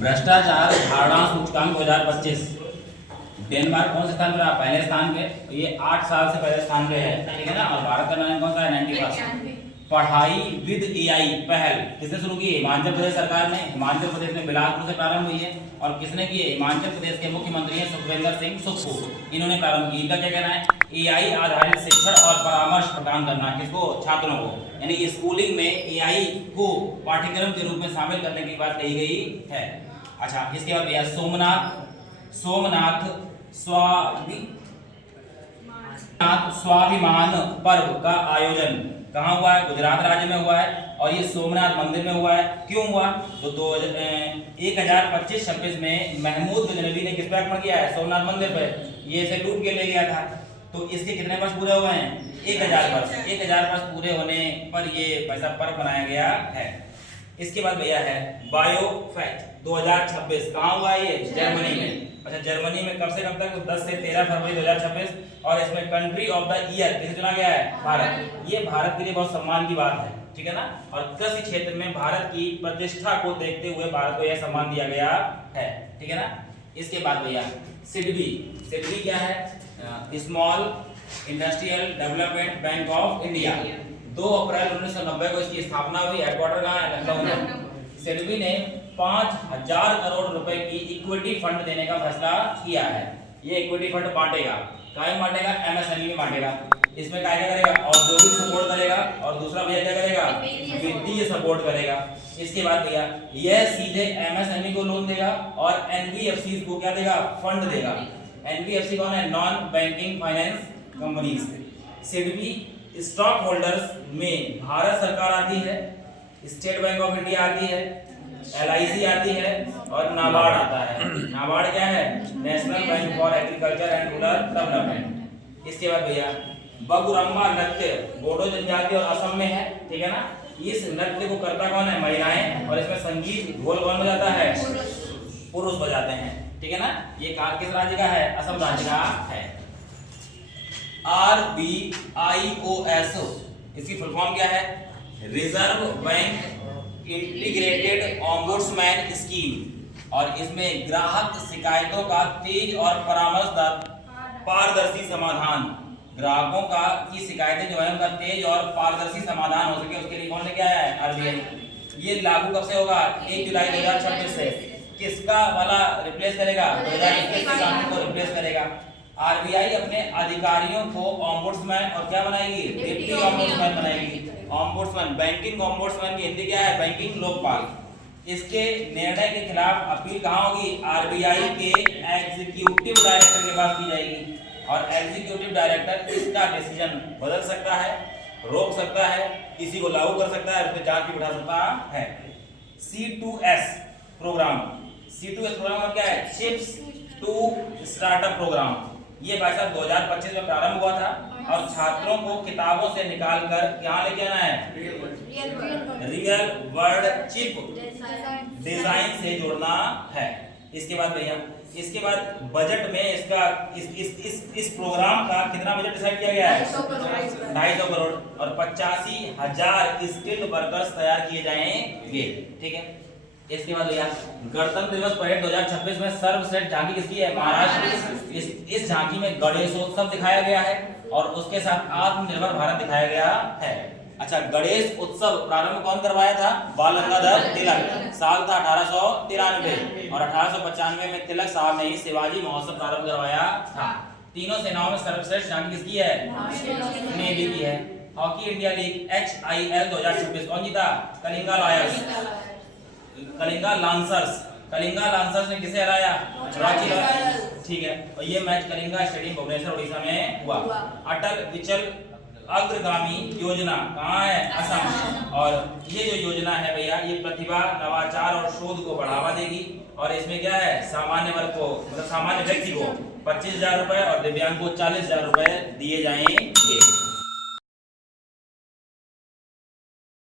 भ्रष्टाचार धारणा सूचकांक 2025 डेनमार्क कौन से स्थान पर? पहले स्थान पे। ये 8 साल से पहले स्थान पे है, ठीक है ना। और भारत का नाम कौन सा है? 91। पढ़ाई विद एआई पहल किसने शुरू की? हिमाचल प्रदेश सरकार ने। हिमाचल प्रदेश में बिलासपुर से प्रारंभ हुई है। और किसने की है? हिमाचल प्रदेश के मुख्यमंत्री हैं सुखविंदर सिंह सुक्खू, इन्होंने प्रारंभ की। इनका क्या कहना है? एआई आधारित शिक्षण और परामर्श प्रदान करना किसको? छात्रों को। यानी स्कूलिंग में एआई को पाठ्यक्रम के रूप में शामिल करने की बात कही गई है। अच्छा, इसके बाद भैया सोमनाथ स्वाभिमान पर्व का आयोजन कहाँ हुआ है? गुजरात राज्य में हुआ है। और ये सोमनाथ मंदिर में हुआ है। क्यों हुआ? तो 1025-26 में महमूद गजनवी ने किस पे आक्रमण किया है? सोमनाथ मंदिर पे। ये इसे लूट के ले गया था। तो इसके कितने वर्ष पूरे हुए हैं? 1000 वर्ष। 1000 वर्ष पूरे होने पर ये पैसा पर्व मनाया गया है। इसके बाद भैया है बायोफेस्ट 2026। कहाँ हुआ ये? जर्मनी में। अच्छा, जर्मनी में कब से कब तक? 10 से 13 फरवरी 2026। और इसमें कंट्री ऑफ द ईयर किसे चुना गया है? भारत। ये भारत के लिए बहुत सम्मान की बात है, ठीक है ना। और कृषि क्षेत्र में भारत की प्रतिष्ठा को देखते हुए भारत को यह सम्मान दिया गया है, ठीक है ना। इसके बाद भैया सिडबी क्या है? Small industrial development bank of India. 2 अप्रैल 1990 को इसकी स्थापना हुई। हेडक्वार्टर कहाँ है? लखनऊ में। सिडबी ने 5000 करोड़ रुपए की इक्विटी फंड देने का फैसला किया है। ये इक्विटी फंड बांटेगा, कहाँ बांटेगा? एमएसएमई में बांटेगा। इसमें क्या करेगा? औद्योगिक सपोर्ट करेगा। और दूसरा भैया क्या करेगा? वित्तीय सपोर्ट करेगा। इसके बाद भैया यह सीधे एमएसएमई को लोन देगा और एनबीएफसी को क्या देगा? फंड देगा। एनबीएफसी कौन है? Non banking finance companies. SIDBI stock holders में भारत सरकार आती है, स्टेट बैंक ऑफ इंडिया आती है, एलआईसी आती है और नाबार्ड आता है। नाबार्ड क्या है? National bank for agriculture and rural development. इसके बाद भैया बगुरम्बा नृत्य बोडो जनजाति और असम में है, ठीक है ना। इस नृत्य को करता कौन है? महिलाएं। और इसमें संगीत ढोल कौन बजाता है? पुरुष बजाते हैं, ठीक है ना। ये किस राज्य का है? असम राज्य का है। RBIOS इसकी फुल फॉर्म क्या है? Reserve bank integrated ombudsman scheme. और इसमें ग्राहक शिकायतों का तेज और पारदर्शी समाधान, ग्राहकों का की शिकायतें जो है उनका तेज और पारदर्शी समाधान हो सके उसके लिए कौन लेके आया है? आरबीआई। ये लागू कब से होगा? 1 जुलाई 2026 से। किसका वाला रिप्लेस करेगा? 2021 के कानून को रिप्लेस करेगा। आरबीआई अपने अधिकारियों को ओम्बुड्समैन और क्या बनाएगी? डिप्टी ओम्बुड्समैन बनाएगी। ओम्बुड्समैन, बैंकिंग ओम्बुड्समैन की हिंदी क्या है? बैंकिंग लोकपाल। इसके निर्णय के खिलाफ अपील कहाँ होगी? आरबीआई के एग्जीक्यूटिव डायरेक्टर के पास की जाएगी। और एग्जीक्यूटिव डायरेक्टर इसका डिसीजन बदल सकता है, रोक सकता है, किसी को लागू कर सकता है, उस पर जांच भी बढ़ा सकता है। C2S प्रोग्राम का क्या है? Chips to startup programme. ये भाई साहब 2025 में प्रारंभ हुआ था। और छात्रों को किताबों से निकालकर यहाँ लेके आना है रियल वर्ल्ड चिप डिजाइन से जोड़ना है। इसके बाद भैया बजट में इसका इस प्रोग्राम का कितना बजट डिसाइड किया गया है? 250 करोड़। और 85,000 स्किल्ड वर्कर्स तैयार किए जाएंगे, ठीक है। इसके बाद भैया गणतंत्र दिवस परेड 2026 में सर्वश्रेष्ठ झांकी किसकी है? महाराष्ट्र। इस झांकी में गणेशोत्सव दिखाया गया है और उसके साथ आत्मनिर्भर भारत दिखाया गया है। अच्छा, गणेश उत्सव प्रारंभ कौन करवाया था? बाल गंगाधर तिलक। साल था 1893 और 1895 में तिलक साहब ने ही शिवाजी महोत्सव प्रारंभ करवाया था। तीनों सेनाओं में सर्वश्रेष्ठ झांकी किसकी है? नेवी की है। हॉकी इंडिया लीग HIL 2026 कौन जीता? कलिंगा लांसर्स ने किसे हराया? रांची रॉयल्स, ठीक है। और ये मैच कलिंगा स्टेडियम भुवनेश्वर उड़ीसा में हुआ। अटल विचल अग्रगामी योजना कहाँ है? असम। और ये जो योजना है भैया ये प्रतिभा, नवाचार और शोध को बढ़ावा देगी। और इसमें क्या है? सामान्य वर्ग को, मतलब सामान्य व्यक्ति को 25,000 रुपए और दिव्यांग को 40,000 रुपए दिए जाएंगे।